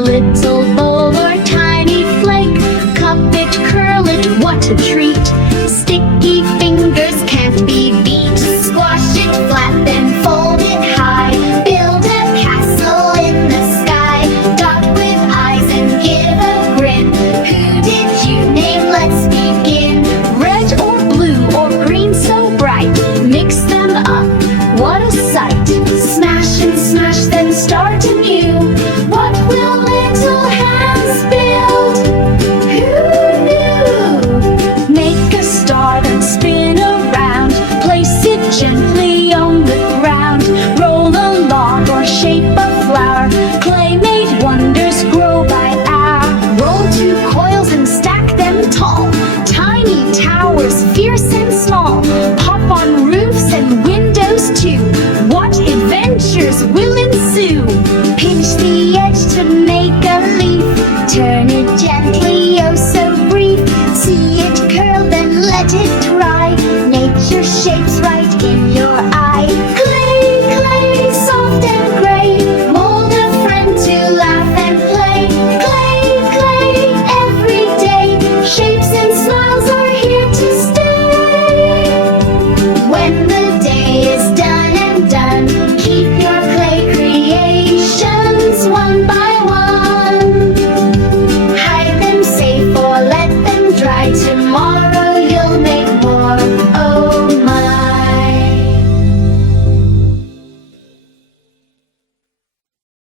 little bowl or tiny flake. Cup it, curl it, what a treat. Sticky fingers can't be beat. Squash it flat, then fold it high. Build a castle in the sky. Dot with eyes and give a grin. Who did you name? Let's begin. Red or blue or green so bright. Mix them up, what a sight. Smash and smash, then start anew. What will little hands build? Who knew? Make a star, then spin around. Place it gently on the ground. Roll a log or shape a flower. Clay made wonders grow by hour. Roll 2 coils and stack them tall. Tiny towers, fierce and small. Pop on roofs and windows too. What adventures will ensue? Pinch the edge to make a leaf. Turn it gently, oh so brief. See it curl, then let it dry. Nature shapes right in your eye. Clay, clay, soft and gray. Mold a friend to laugh and play. Clay, clay, every day. Shapes and smiles are here to stay. When the day is done and done, keep your clay creations one by one. Hide them safe or let them dry to